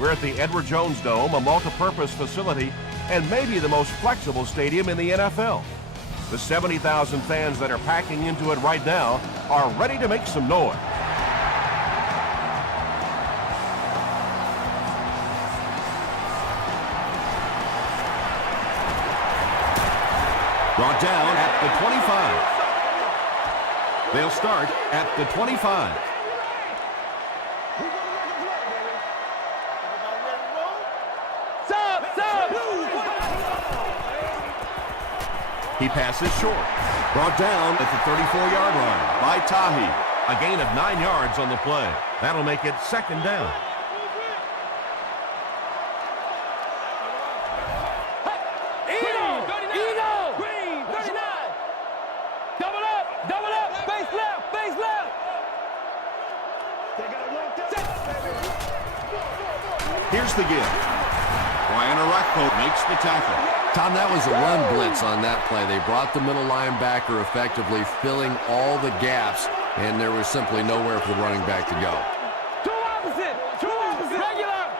We're at the Edward Jones Dome, a multi-purpose facility and maybe the most flexible stadium in the NFL. The 70,000 fans that are packing into it right now are ready to make some noise. Brought down at the 25. They'll start at the 25. He passes short. Brought down at the 34-yard line by Tahi. A gain of 9 yards on the play. That'll make it second down. Here's the give. Brian Orakpo makes the tackle. Tom, that was a run blitz on that play. They brought the middle linebacker effectively filling all the gaps, and there was simply nowhere for the running back to go. Two opposite, regular.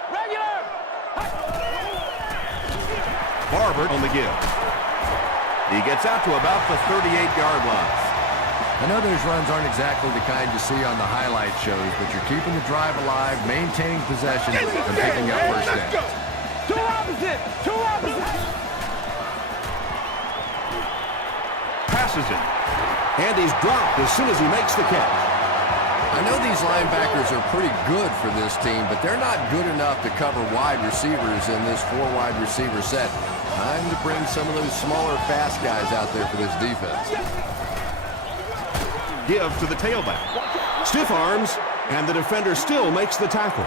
Barber on the give. He gets out to about the 38-yard line. I know those runs aren't exactly the kind you see on the highlight shows, but you're keeping the drive alive, maintaining possession, and picking up first down. Two opposite. Passes it. And he's dropped as soon as he makes the catch. I know these linebackers are pretty good for this team, but they're not good enough to cover wide receivers in this 4-wide receiver set. Time to bring some of those smaller, fast guys out there for this defense. Give to the tailback. Stiff arms, and the defender still makes the tackle.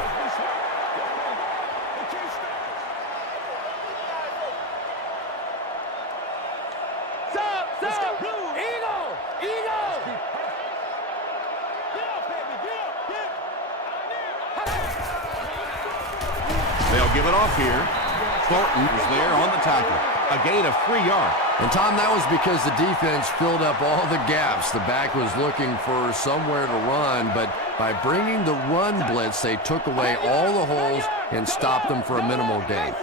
They'll give it off here. Thornton is there on the tackle. A gain of 3 yards. And, Tom, that was because the defense filled up all the gaps. The back was looking for somewhere to run, but by bringing the run blitz, they took away all the holes and stopped them for a minimal gain.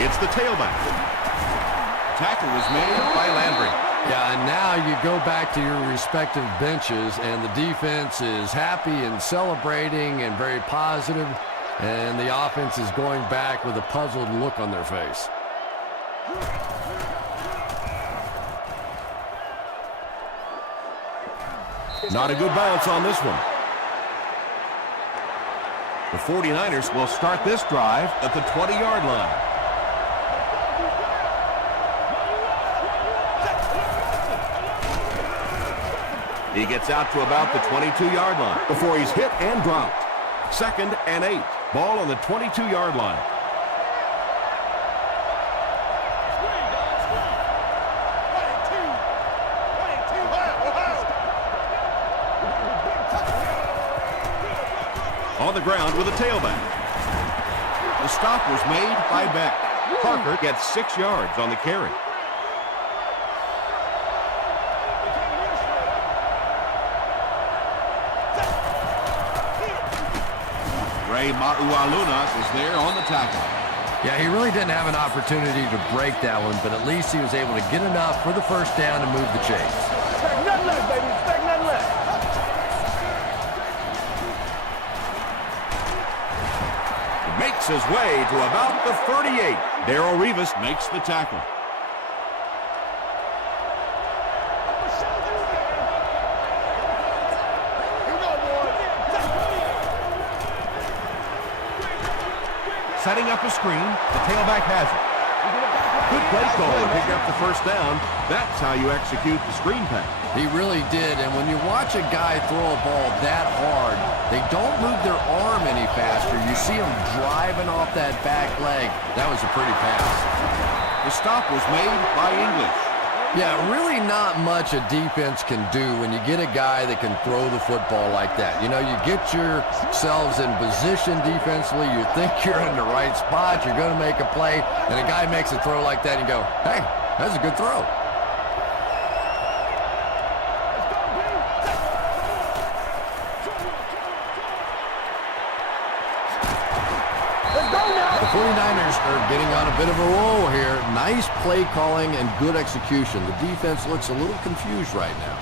It's the tailback. Tackle was made by Landry. Yeah, and now you go back to your respective benches, and the defense is happy and celebrating and very positive, and the offense is going back with a puzzled look on their face. Not a good bounce on this one. The 49ers will start this drive at the 20-yard line. He gets out to about the 22-yard line before he's hit and dropped. 2nd and 8. Ball on the 22-yard line. On the ground with a tailback. The stop was made by Beck. Parker gets 6 yards on the carry. Ray Maualuna is there on the tackle. Yeah, he really didn't have an opportunity to break that one, but at least he was able to get enough for the first down and move the chains. Expect nothing less, baby. Expect nothing less. Makes his way to about the 38. Darrelle Revis makes the tackle. Setting up a screen, the tailback has it. Good play call to pick up the first down. That's how you execute the screen pass. He really did, and when you watch a guy throw a ball that hard, they don't move their arm any faster. You see them driving off that back leg. That was a pretty pass. The stop was made by English. Yeah, really not much a defense can do when you get a guy that can throw the football like that. You know, you get yourselves in position defensively, you think you're in the right spot, you're going to make a play, and a guy makes a throw like that and you go, hey, that's a good throw. 49ers are getting on a bit of a roll here. Nice play calling and good execution. The defense looks a little confused right now.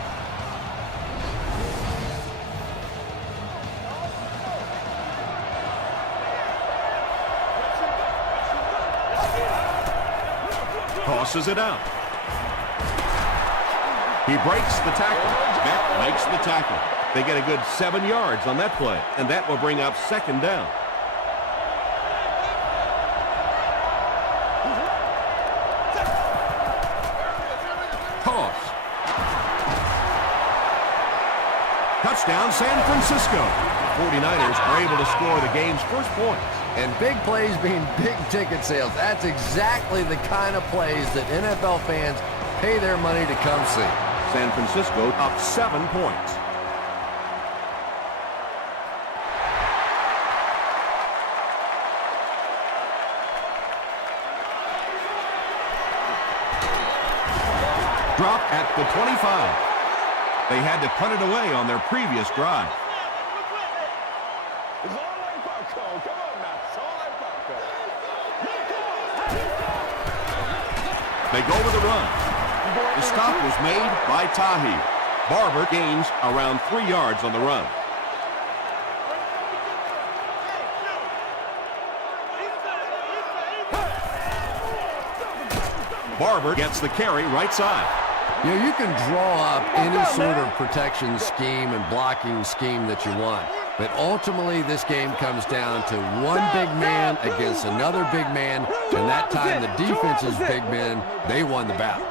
Tosses it out. He breaks the tackle. Beck makes the tackle. They get a good 7 yards on that play, and that will bring up second down. Toss. Touchdown, San Francisco. The 49ers are able to score the game's first points. And big plays being big ticket sales. That's exactly the kind of plays that NFL fans pay their money to come see. San Francisco up 7 points. Drop at the 25. They had to punt it away on their previous drive. It's all like popcorn. Come on now. It's all like popcorn. They go with the run. The stop was made by Tahi. Barber gains around 3 yards on the run. Barber gets the carry right side. You know, you can draw up any sort of protection scheme and blocking scheme that you want. But ultimately, this game comes down to one big man against another big man. And that time, the defense's big men, they won the battle.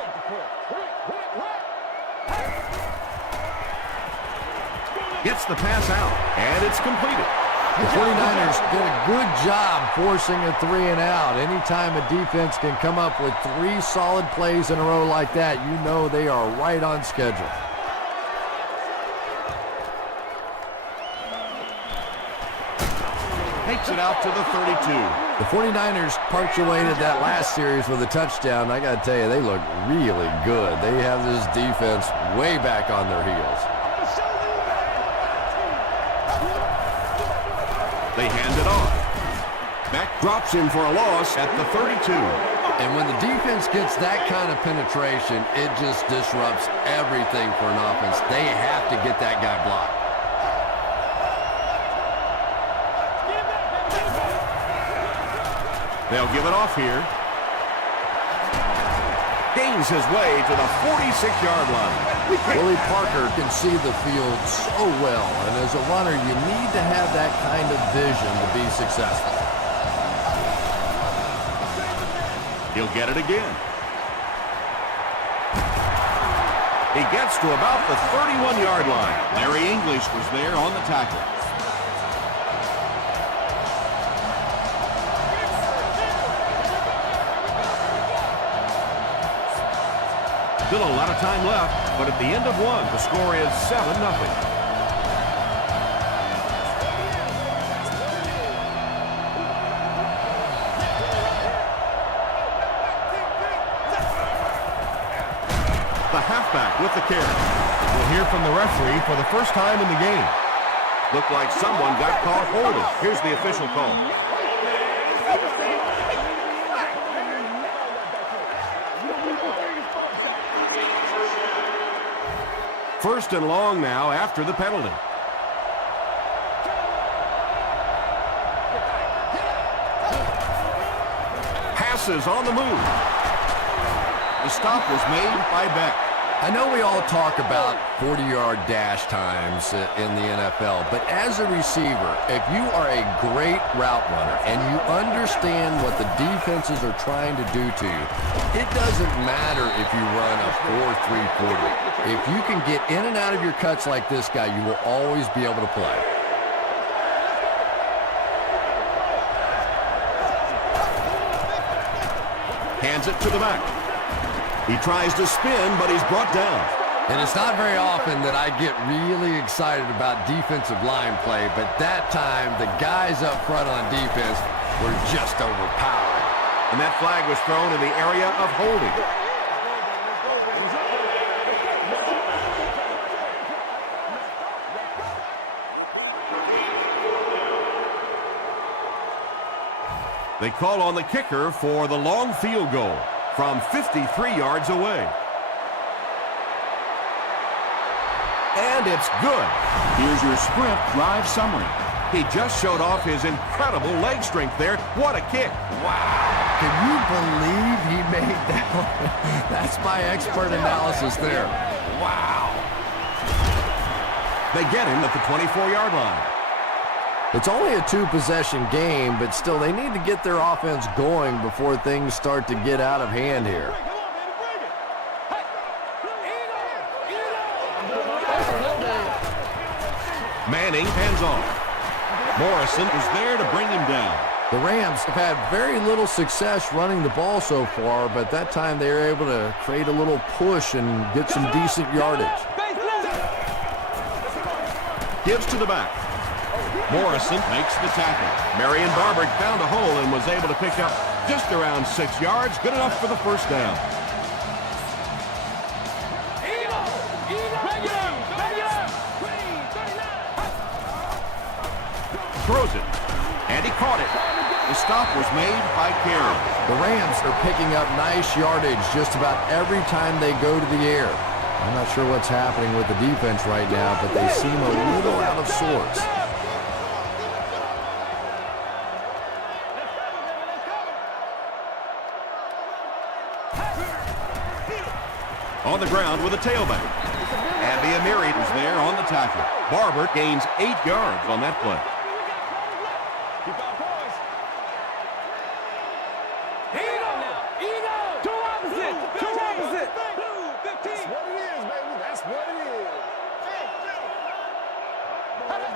Gets the pass out, and it's completed. The 49ers did a good job forcing a 3-and-out. Anytime a defense can come up with 3 solid plays in a row like that, you know they are right on schedule. Takes it out to the 32. The 49ers punctuated that last series with a touchdown. I got to tell you, they look really good. They have this defense way back on their heels. They hand it off. Beck drops in for a loss at the 32. And when the defense gets that kind of penetration, it just disrupts everything for an offense. They have to get that guy blocked. They'll give it off here. Gains his way to the 46-yard line. Willie Parker can see the field so well, and as a runner, you need to have that kind of vision to be successful. He'll get it again. He gets to about the 31-yard line. Larry English was there on the tackle. Still a lot of time left, but at the end of one, the score is 7-0. The halfback with the carry. We'll hear from the referee for the first time in the game. Looked like someone got caught holding. Here's the official call. First and long now after the penalty. Passes on the move. The stop was made by Beck. I know we all talk about 40-yard dash times in the NFL, but as a receiver, if you are a great route runner and you understand what the defenses are trying to do to you, it doesn't matter if you run a 4.3 40. If you can get in and out of your cuts like this guy, you will always be able to play. Hands it to the back. He tries to spin, but he's brought down. And it's not very often that I get really excited about defensive line play, but that time the guys up front on defense were just overpowered. And that flag was thrown in the area of holding. They call on the kicker for the long field goal from 53 yards away. And it's good. Here's your sprint drive summary. He just showed off his incredible leg strength there. What a kick. Wow. Can you believe he made that one? That's my expert analysis there. Wow. They get him at the 24-yard line. It's only a two-possession game, but still they need to get their offense going before things start to get out of hand here. Manning hands off. Morrison is there to bring him down. The Rams have had very little success running the ball so far, but that time they were able to create a little push and get some decent yardage. Gives to the back. Morrison makes the tackle. Marion Barber found a hole and was able to pick up just around 6 yards. Good enough for the first down. Throws it. And he caught it. The stop was made by Carey. The Rams are picking up nice yardage just about every time they go to the air. I'm not sure what's happening with the defense right now, but they seem a little out of sorts. On the ground with a tailback. Andy Amiri is there on the tackle. Barber gains 8 yards on that play. Keep our poise. Two opposite. That's what it is, baby. That's what it is.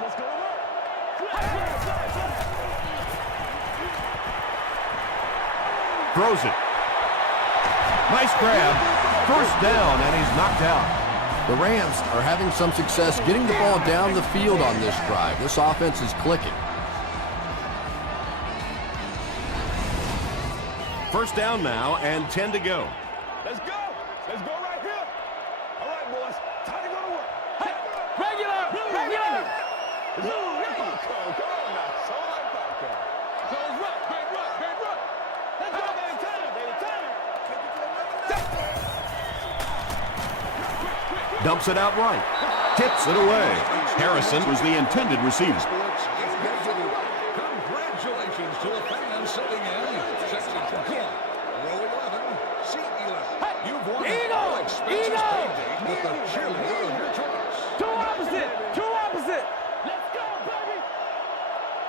What's going on? Throws it. Nice grab. First down, and he's knocked out. The Rams are having some success getting the ball down the field on this drive. This offense is clicking. First down now, and 10 to go. Let's go. Let's go right here. All right, boys. Time to go to work. Hey, regular. Come on now. So like popcorn. So it's rock. Great rock. Let's go, baby. Time. Dumps it out right. Tips it away. Harrison was the intended receiver. Congratulations to the fans sitting in. Section 1, row 11, seat 11. You've won all expenses paid with the cheerleader of your choice. Two opposite. Let's go, baby.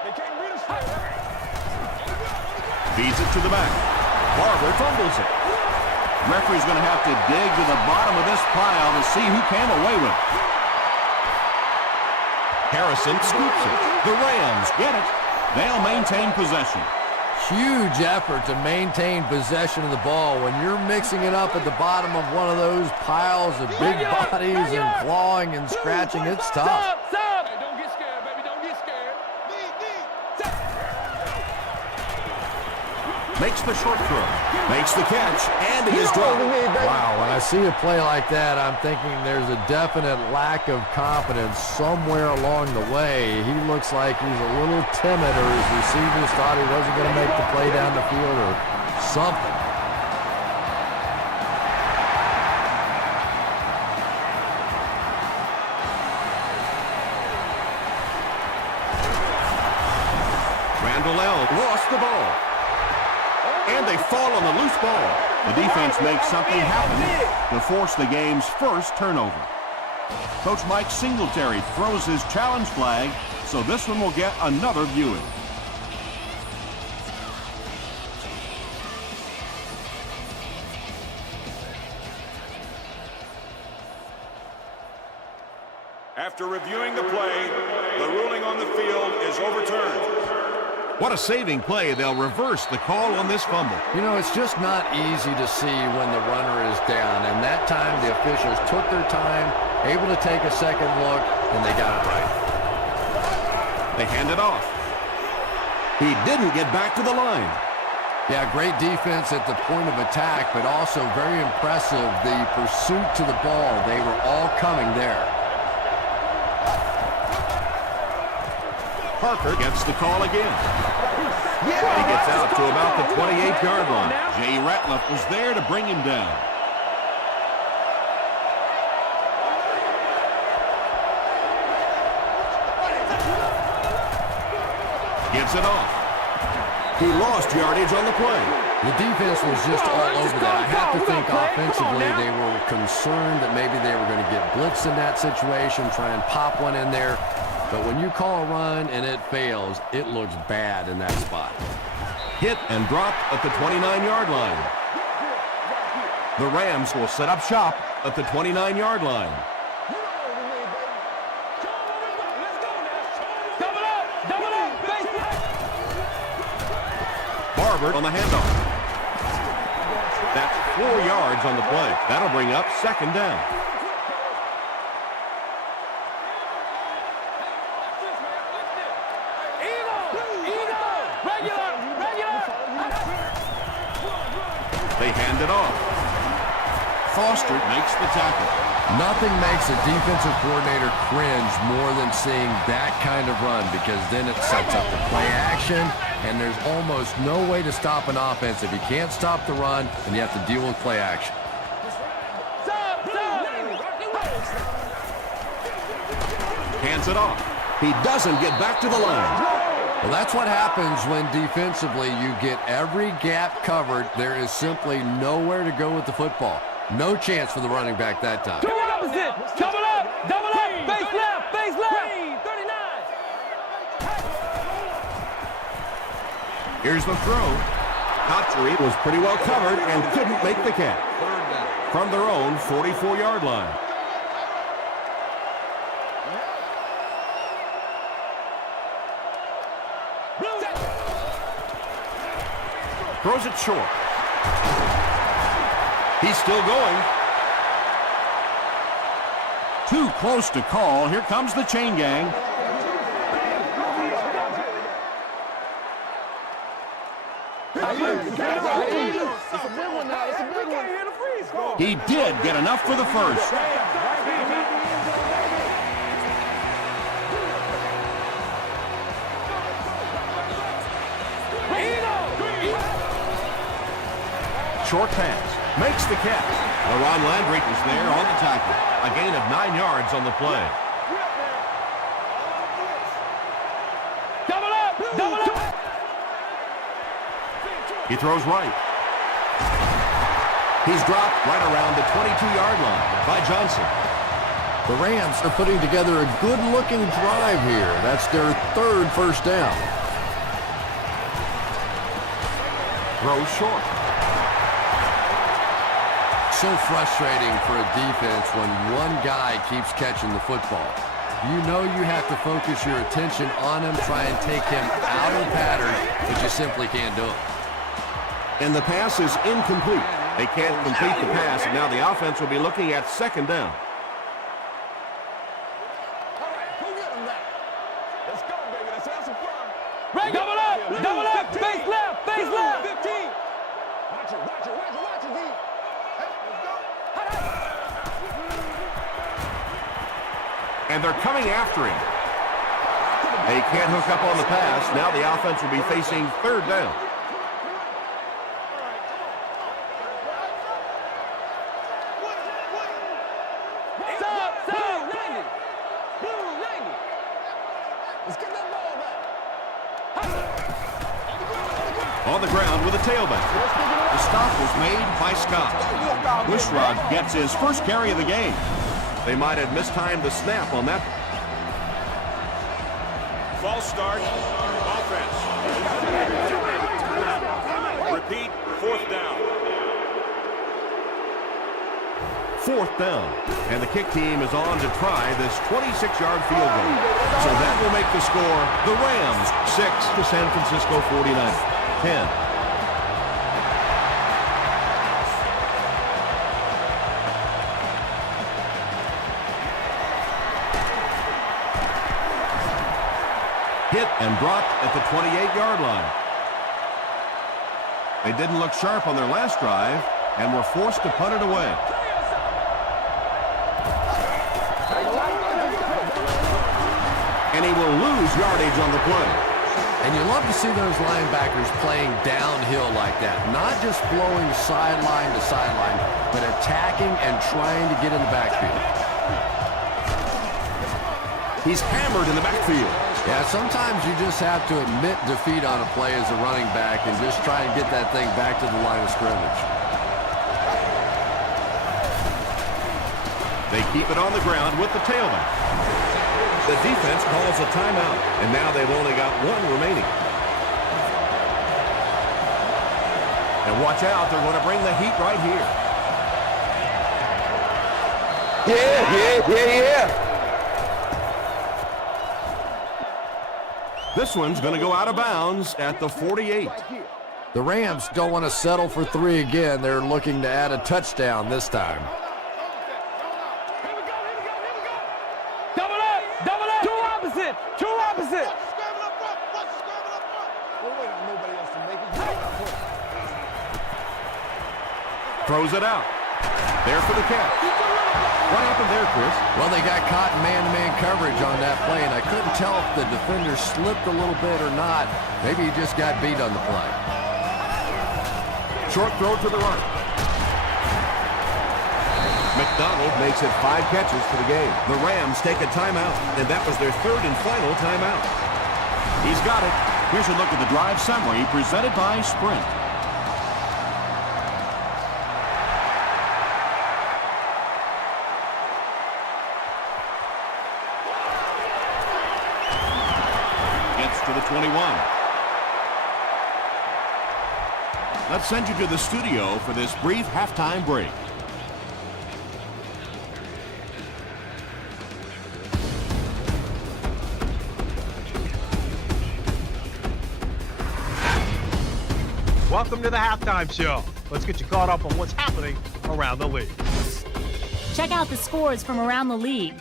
They can't read us straight. Feeds it to the back. Barber fumbles it. Referee's going to have to dig to the bottom of this pile to see who came away with it. Harrison scoops it. The Rams get it. They'll maintain possession. Huge effort to maintain possession of the ball. When you're mixing it up at the bottom of one of those piles of big bodies and clawing and scratching, it's tough. Stop. Hey, don't get scared, baby. Don't get scared. Makes the short throw. Makes the catch. And he is dropped. Wow, when I see a play like that, I'm thinking there's a definite lack of confidence somewhere along the way. He looks like he's a little timid, or his receivers thought he wasn't going to make the play down the field or something. Randall L. lost the ball. And they fall on the loose ball. The defense makes something happen to force the game's first turnover. Coach Mike Singletary throws his challenge flag, so this one will get another viewing. After reviewing the play, the ruling on the field is overturned. What a saving play. They'll reverse the call on this fumble. You know, it's just not easy to see when the runner is down, and that time the officials took their time, able to take a second look, and they got it right. They hand it off. He didn't get back to the line. Yeah, great defense at the point of attack, but also very impressive, the pursuit to the ball. They were all coming there. Parker gets the call again. He gets out to about the 28-yard line. Jay Ratliff was there to bring him down. Gives it off. He lost yardage on the play. The defense was just all over that. I have to think offensively they were concerned that maybe they were going to get blitzed in that situation, try and pop one in there. But when you call a run and it fails, it looks bad in that spot. Hit and dropped at the 29-yard line. The Rams will set up shop at the 29-yard line. Barber on the handoff. That's 4 yards on the play. That'll bring up second down. They hand it off. Foster makes the tackle. Nothing makes a defensive coordinator cringe more than seeing that kind of run, because then it sets up the play action, and there's almost no way to stop an offense if you can't stop the run and you have to deal with play action. Hands it off. He doesn't get back to the line. Well, that's what happens when defensively you get every gap covered. There is simply nowhere to go with the football. No chance for the running back that time. Two opposite. Double up. Double up. Face left. Face left. 39. Here's the throw. Cotchery was pretty well covered and couldn't make the catch. From their own 44-yard line. Throws it short. He's still going. Too close to call. Here comes the chain gang. He did get enough for the first. Short pass. Makes the catch. LaRon Landry is there on the tackle. A gain of 9 yards on the play. Double up. Double up. He throws right. He's dropped right around the 22-yard line by Johnson. The Rams are putting together a good-looking drive here. That's their third first down. Throws short. So frustrating for a defense when one guy keeps catching the football. You know you have to focus your attention on him, try and take him out of the pattern, but you simply can't do it. And the pass is incomplete. They can't complete the pass, and now the offense will be looking at second down. All right, go get him now. Let's go, baby. Let's have some fun. Double up. Double up. Face left. Face left. 15. Watch it. Watch it. Watch it. Watch it, D. And they're coming after him. They can't hook up on the pass. Now the offense will be facing third down. On the ground with a tailback. The stop was made by Scott. Bushrod gets his first carry of the game. They might have mistimed the snap on that. False start. Offense. Repeat. Fourth down. Fourth down. And the kick team is on to try this 26-yard field goal. So that will make the score the Rams 6 to San Francisco 49. 10. Hit and dropped at the 28-yard line. They didn't look sharp on their last drive and were forced to punt it away. And he will lose yardage on the play. And you love to see those linebackers playing downhill like that. Not just flowing sideline to sideline, but attacking and trying to get in the backfield. He's hammered in the backfield. Yeah, sometimes you just have to admit defeat on a play as a running back and just try and get that thing back to the line of scrimmage. They keep it on the ground with the tailback. The defense calls a timeout, and now they've only got one remaining. And watch out, they're going to bring the heat right here. Yeah. This one's going to go out of bounds at the 48. The Rams don't want to settle for 3 again. They're looking to add a touchdown this time. Two opposite. Throws it out. There for the catch. What happened there, Chris? Well, they got caught in man-to-man coverage on that play, and I couldn't tell if the defender slipped a little bit or not. Maybe he just got beat on the play. Short throw to the right. McDonald makes it 5 catches for the game. The Rams take a timeout, and that was their 3rd and final timeout. He's got it. Here's a look at the drive summary presented by Sprint. Gets to the 21. Let's send you to the studio for this brief halftime break. Welcome to the Halftime Show. Let's get you caught up on what's happening around the league. Check out the scores from around the league.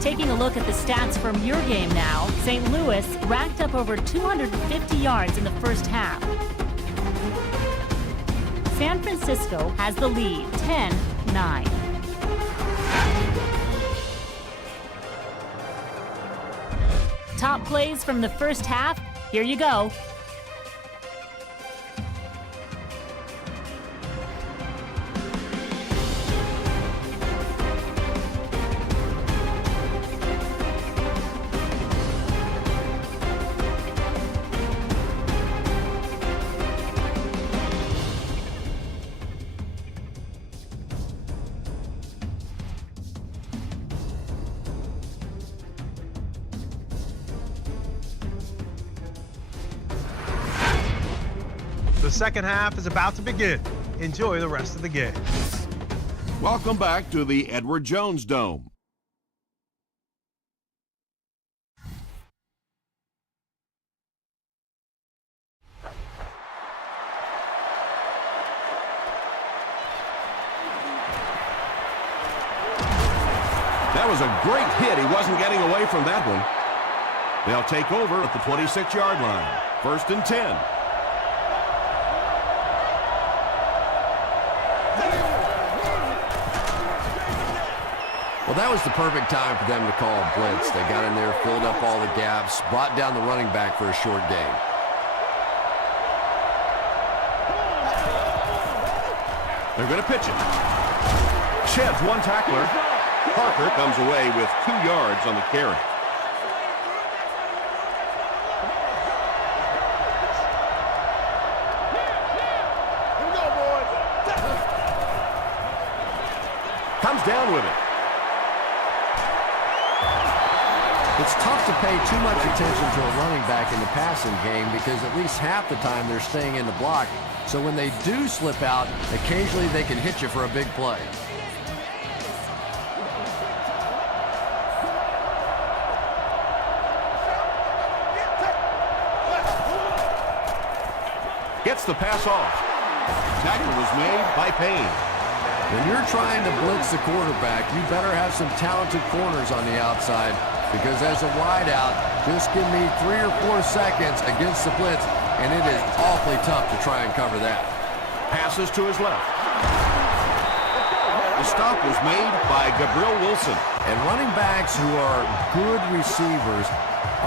Taking a look at the stats from your game now, St. Louis racked up over 250 yards in the first half. San Francisco has the lead, 10-9. Top plays from the first half, here you go. The second half is about to begin. Enjoy the rest of the game. Welcome back to the Edward Jones Dome. That was a great hit. He wasn't getting away from that one. They'll take over at the 26-yard line. 1st and 10. Well, that was the perfect time for them to call a blitz. They got in there, filled up all the gaps, brought down the running back for a short gain. They're going to pitch it. Sheds one tackler. Parker comes away with 2 yards on the carry. Comes down with it. It's tough to pay too much attention to a running back in the passing game because at least half the time they're staying in the block. So when they do slip out, occasionally they can hit you for a big play. Gets the pass off. Tackle was made by Payne. When you're trying to blitz the quarterback, you better have some talented corners on the outside, because as a wideout, just give me 3 or 4 seconds against the blitz, and it is awfully tough to try and cover that. Passes to his left. The stop was made by Gabriel Wilson. And running backs who are good receivers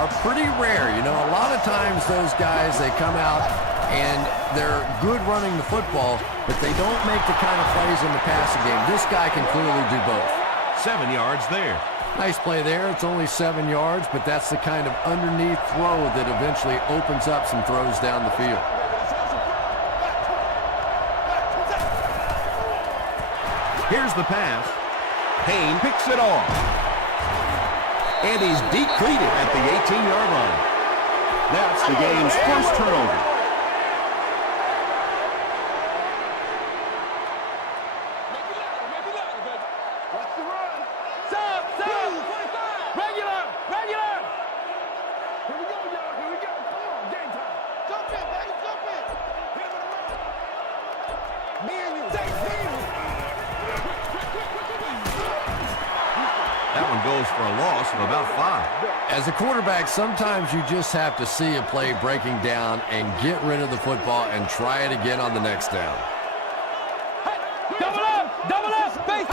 are pretty rare. You know, a lot of times those guys, they come out and they're good running the football, but they don't make the kind of plays in the passing game. This guy can clearly do both. 7 yards there. Nice play there. It's only 7 yards, but that's the kind of underneath throw that eventually opens up some throws down the field. Here's the pass. Payne picks it off. And he's decleated at the 18-yard line. That's the game's first turnover. That one goes for a loss of about 5. As a quarterback, sometimes you just have to see a play breaking down and get rid of the football and try it again on the next down. Double up, space.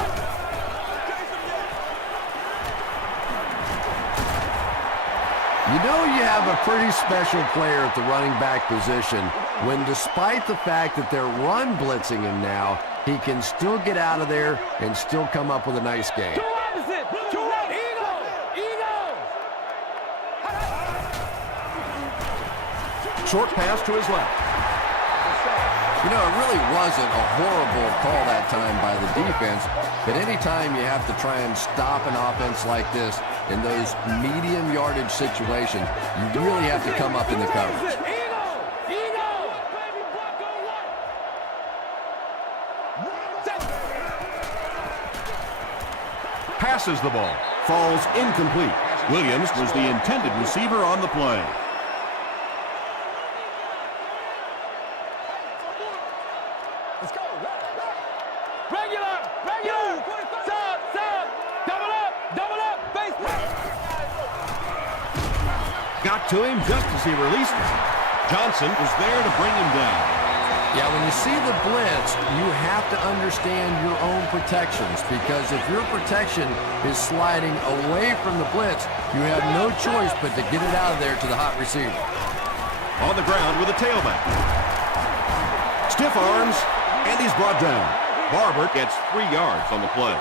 You know you have a pretty special player at the running back position when, despite the fact that they're run blitzing him now, he can still get out of there and still come up with a nice game. Short pass to his left. You know, it really wasn't a horrible call that time by the defense, but anytime you have to try and stop an offense like this in those medium yardage situations, you really have to come up in the coverage. Passes the ball. Falls incomplete. Williams was the intended receiver on the play. Got to him just as he released him. Johnson was there to bring him down. Yeah, when you see the blitz, you have to understand your own protections, because if your protection is sliding away from the blitz, you have no choice but to get it out of there to the hot receiver. On the ground with a tailback. Stiff arms, and he's brought down. Barber gets 3 yards on the play.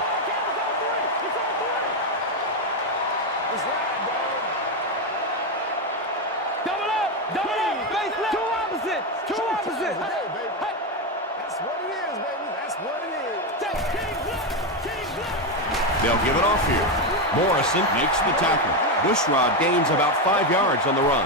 They'll give it off here. Morrison makes the tackle. Bushrod gains about 5 yards on the run.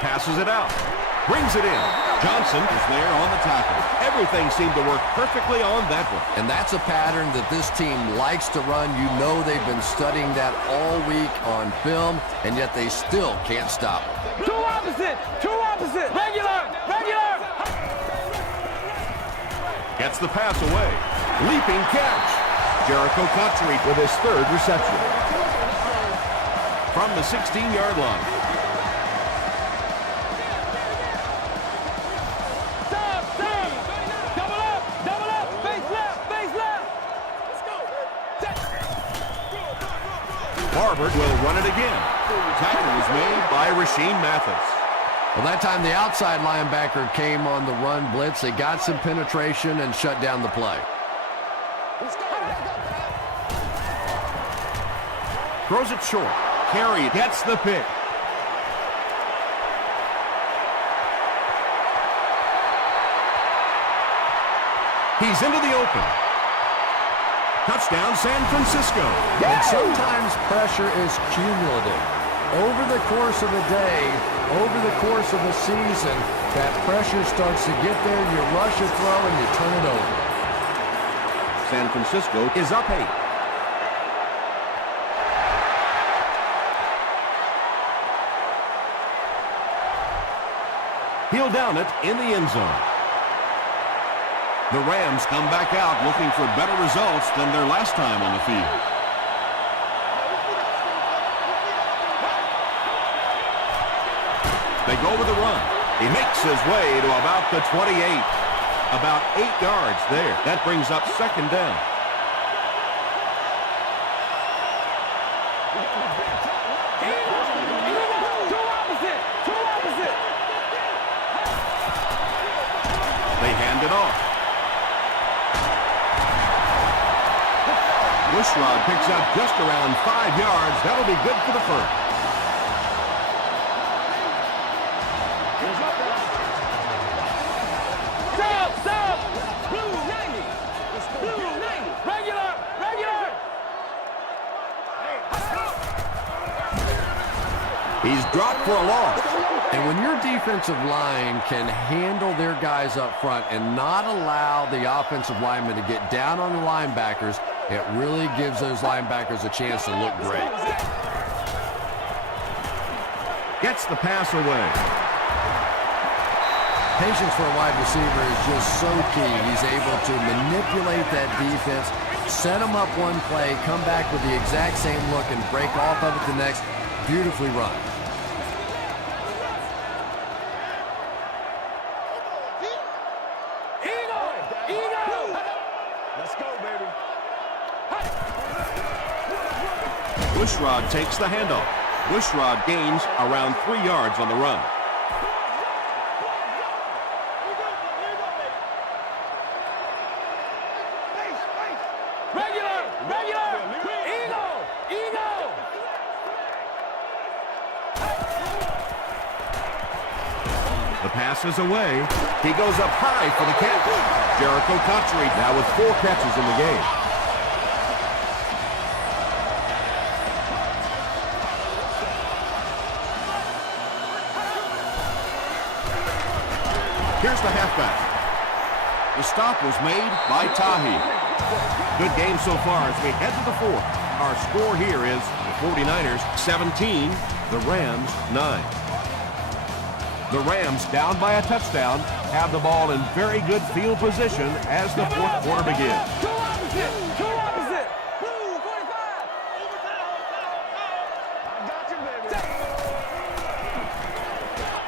Passes it out. Brings it in. Johnson is there on the tackle. Everything seemed to work perfectly on that one. And that's a pattern that this team likes to run. You know they've been studying that all week on film, and yet they still can't stop it. Two opposite. Regular. Gets the pass away. Leaping catch. Jericho Cotchery with his 3rd reception. From the 16-yard line. Barber will run it again. Tackle was made by Rasheem Mathis. Well, that time the outside linebacker came on the run blitz. They got some penetration and shut down the play. Throws it short. Carey gets the pick. He's into the open. Touchdown, San Francisco. And sometimes pressure is cumulative. Over the course of a day, over the course of a season, that pressure starts to get there, you rush a throw, and you turn it over. San Francisco is up 8. He'll down it in the end zone. The Rams come back out looking for better results than their last time on the field. They go with the run. He makes his way to about the 28. About 8 yards there. That brings up second down. They hand it off. Bushrod picks up just around 5 yards. That'll be good for the first. Stop! Blue 90. Blue 90. Regular. He's dropped for a loss. And when your defensive line can handle their guys up front and not allow the offensive linemen to get down on the linebackers, it really gives those linebackers a chance to look great. Gets the pass away. Patience for a wide receiver is just so key. He's able to manipulate that defense, set them up one play, come back with the exact same look, and break off of it the next. Beautifully run. Let's go, baby. Bushrod takes the handoff. Bushrod gains around 3 yards on the run. Regular. Eagle. The pass is away. He goes up high for the catch. Jericho Cotchery now with 4 catches in the game. Here's the halfback. The stop was made by Tahi. Good game so far as we head to the fourth. Our score here is the 49ers 17, the Rams 9. The Rams, down by a touchdown, have the ball in very good field position as the fourth quarter begins. Two opposite. Blue 45. I got you, baby.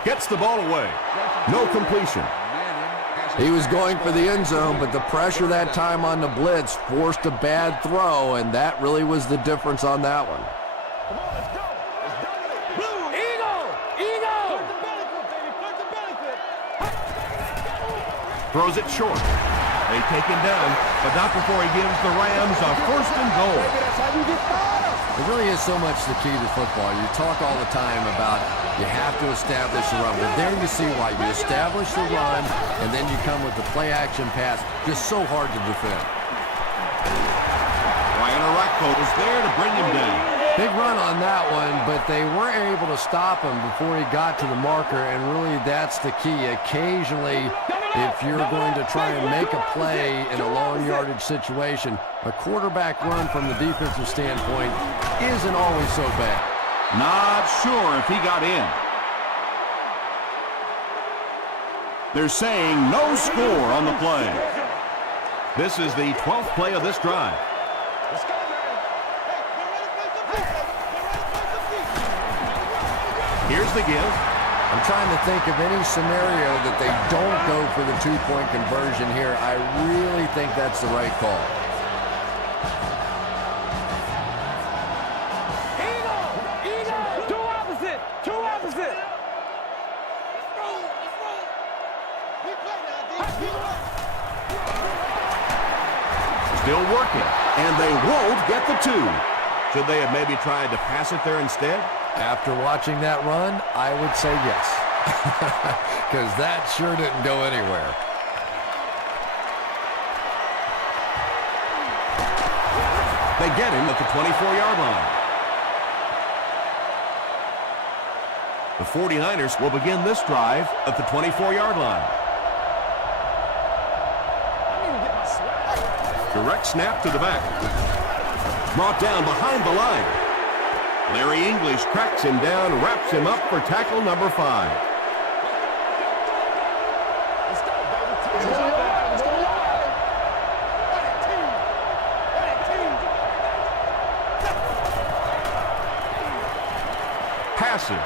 Gets the ball away. No completion. He was going for the end zone, but the pressure that time on the blitz forced a bad throw, and that really was the difference on that one. Come on, let's go. Blue Eagle. Put the belly flip, baby. Put the belly flip. Throws it short. They take him down, but not before he gives the Rams a first and goal. That's how you get started. It really is so much the key to football. You talk all the time about you have to establish the run. Well, there you see why. You establish the run, and then you come with the play-action pass. Just so hard to defend. Ryan Arakpo is there to bring him down. Big run on that one, but they weren't able to stop him before he got to the marker, and really that's the key. Occasionally, if you're going to try and make a play in a long yardage situation, a quarterback run from the defensive standpoint isn't always so bad. Not sure if he got in. They're saying no score on the play. This is the 12th play of this drive. Let's go, man. Hey, Here's the give. I'm trying to think of any scenario that they don't go for the two-point conversion here. I really think that's the right call. Eagle. Two opposite. Still working, and they won't get the 2. Should they have maybe tried to pass it there instead? After watching that run, I would say yes. Because that sure didn't go anywhere. They get him at the 24-yard line. The 49ers will begin this drive at the 24-yard line. Direct snap to the back. Brought down behind the line. Larry English cracks him down, wraps him up for tackle number 5. passes.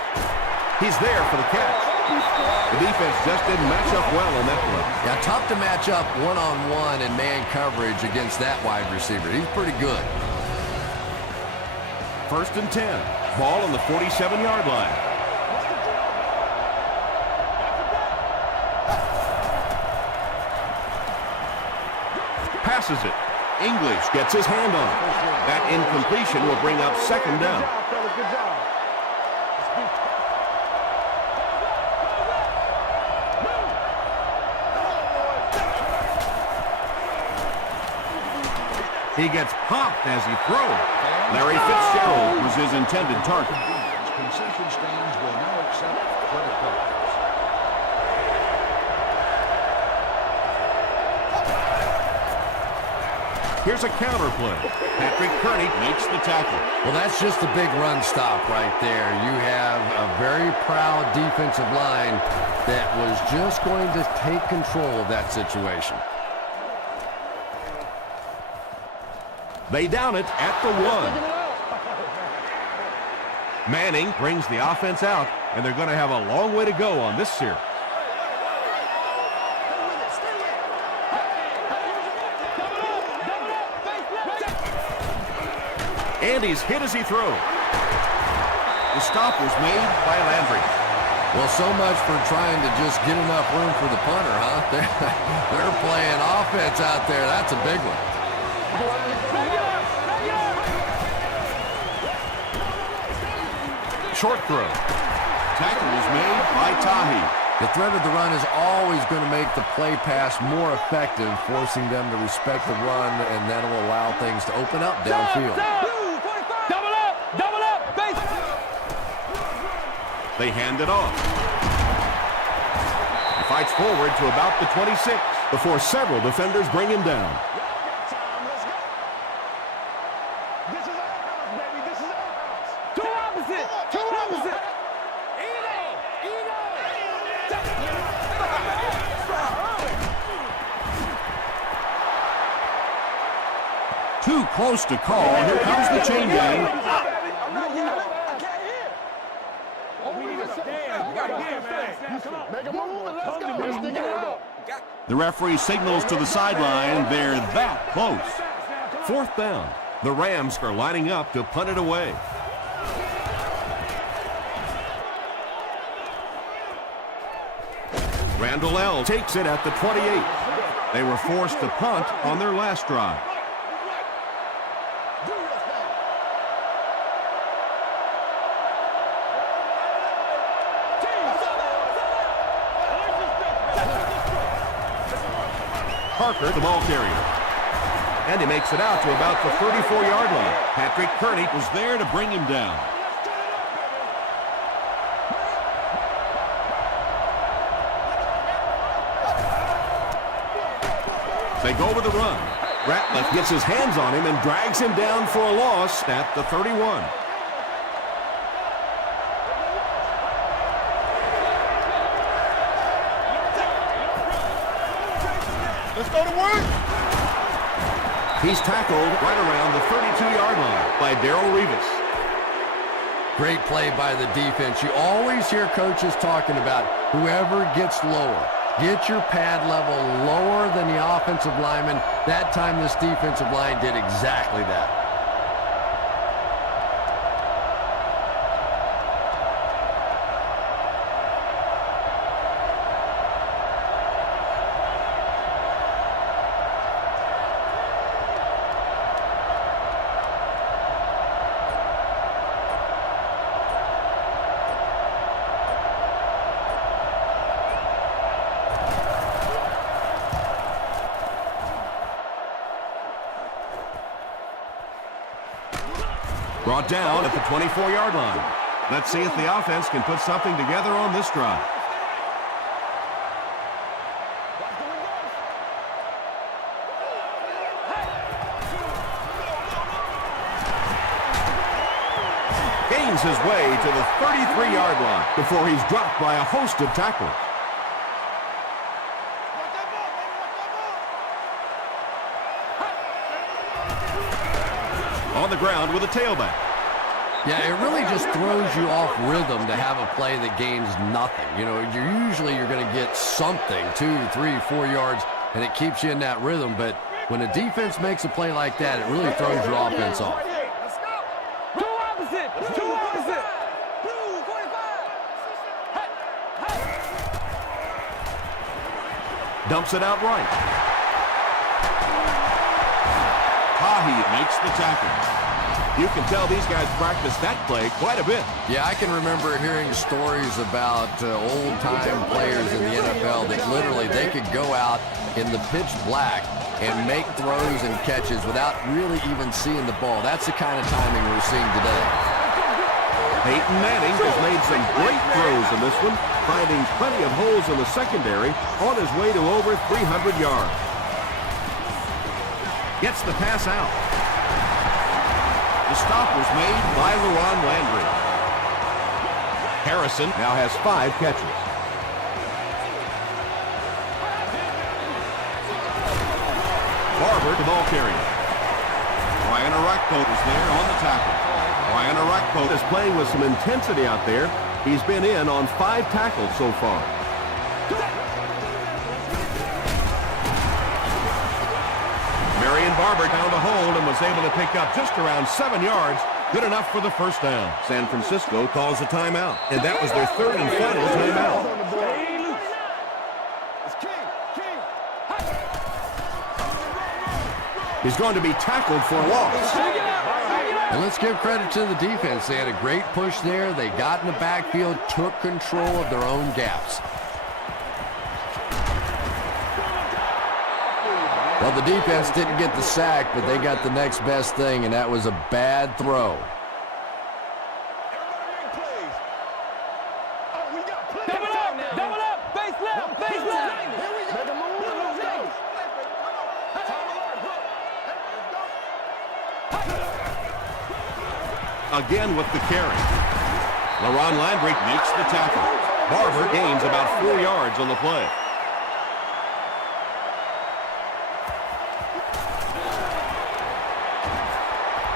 He's there for the catch. The defense just didn't match up well on that play. Yeah, tough to match up one-on-one in man coverage against that wide receiver. He's pretty good. 1st and 10. Ball on the 47-yard line. Passes it. English gets his hand on it. That incompletion will bring up 2nd down. Good job. He gets popped as he throws. Larry Fitzgerald was his intended target. Concession stands will now accept credit cards. Here's a counter play. Patrick Kearney makes the tackle. Well, that's just a big run stop right there. You have a very proud defensive line that was just going to take control of that situation. They down it at the 1. Manning brings the offense out, and they're going to have a long way to go on this series. And he's hit as he throws. The stop was made by Landry. Well, so much for trying to just get enough room for the punter, huh? They're playing offense out there. That's a big one. Short throw. Tackle was made by Tahi. The threat of the run is always going to make the play pass more effective, forcing them to respect the run, and that will allow things to open up downfield. Double up, base. They hand it off. He fights forward to about the 26 before several defenders bring him down. This is our house, baby. This is our house. Two opposite. Too close to call. Here comes the chain gang. The referee signals to the sideline. They're that close. 4th down. The Rams are lining up to punt it away. Randall L. takes it at the 28. They were forced to punt on their last drive. Parker, the ball carrier. And he makes it out to about the 34-yard line. Patrick Kearney was there to bring him down. They go with the run. Ratliff gets his hands on him and drags him down for a loss at the 31. Let's go to work. He's tackled right around the 32-yard line by Darrell Revis. Great play by the defense. You always hear coaches talking about whoever gets lower. Get your pad level lower than the offensive lineman. That time this defensive line did exactly that. Brought down at the 24-yard line. Let's see if the offense can put something together on this drive. Gains his way to the 33-yard line before he's dropped by a host of tacklers. On the ground with a tailback. Yeah, it really just throws you off rhythm to have a play that gains nothing. You know, you're going to get something, 2, 3, 4 yards, and it keeps you in that rhythm. But when a defense makes a play like that, it really throws your offense off. Let's go. Two opposite. Two opposite. Blue 45. Dumps it out right. Hahi makes the tackle. You can tell these guys practice that play quite a bit. Yeah, I can remember hearing stories about old-time players in the NFL that literally they could go out in the pitch black and make throws and catches without really even seeing the ball. That's the kind of timing we're seeing today. Peyton Manning has made some great throws in this one, finding plenty of holes in the secondary on his way to over 300 yards. Gets the pass out. The stop was made by LaRon Landry. Harrison now has 5 catches. Barber, the ball carrier. Ryan Arakpo is there on the tackle. Ryan Arakpo is playing with some intensity out there. He's been in on 5 tackles so far. Marion Barber found a hole and was able to pick up just around 7 yards. Good enough for the first down. San Francisco calls a timeout, and that was their 3rd and final timeout. He's going to be tackled for a loss. And let's give credit to the defense. They had a great push there. They got in the backfield, took control of their own gaps. Well, the defense didn't get the sack, but they got the next best thing, and that was a bad throw. Double up, base left, base left. Here we go. Again with the carry. LaRon Landry makes the tackle. Barber gains about 4 yards on the play.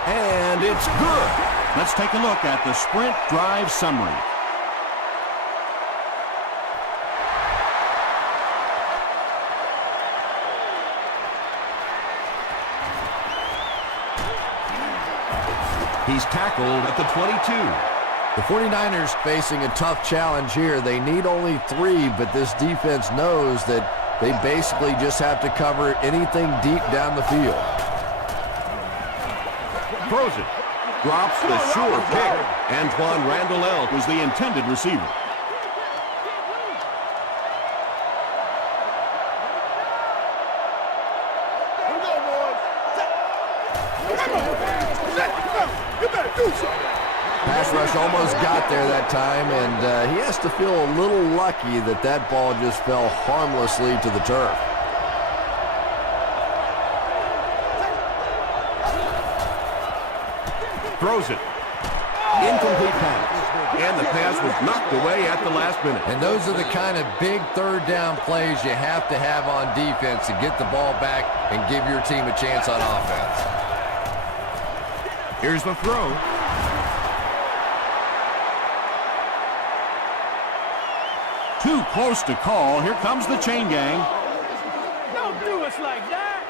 And it's good. Let's take a look at the sprint drive summary. He's tackled at the 22. The 49ers facing a tough challenge here. They need only 3, but this defense knows that they basically just have to cover anything deep down the field. Throws it. Drops the sure pick. Antoine Randall was the intended receiver. Pass rush almost got there that time, and he has to feel a little lucky that that ball just fell harmlessly to the turf. Throws it. Incomplete pass. And the pass was knocked away at the last minute. And those are the kind of big third down plays you have to have on defense to get the ball back and give your team a chance on offense. Here's the throw. Too close to call. Here comes the chain gang. Don't do us like that.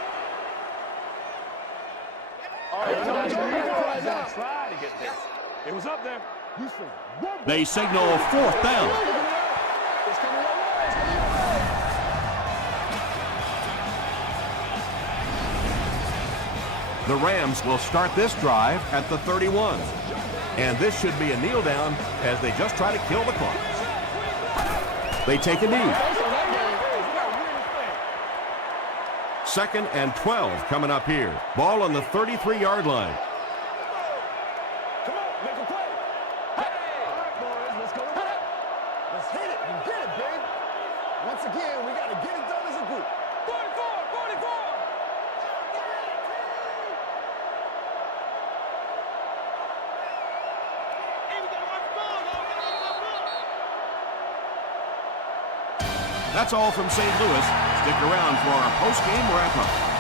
Try to get this. It was up there. They signal 4th down. The Rams will start this drive at the 31. And this should be a kneel down as they just try to kill the clock. They take a knee. 2nd and 12 coming up here. Ball on the 33-yard line. Come on, make a play. Hey! All right, boys, let's go to work. Let's hit it and get it, babe. Once again, we got to get it done as a group. 44, 44. That's all from St. Louis. Stick around for our post-game wrap-up.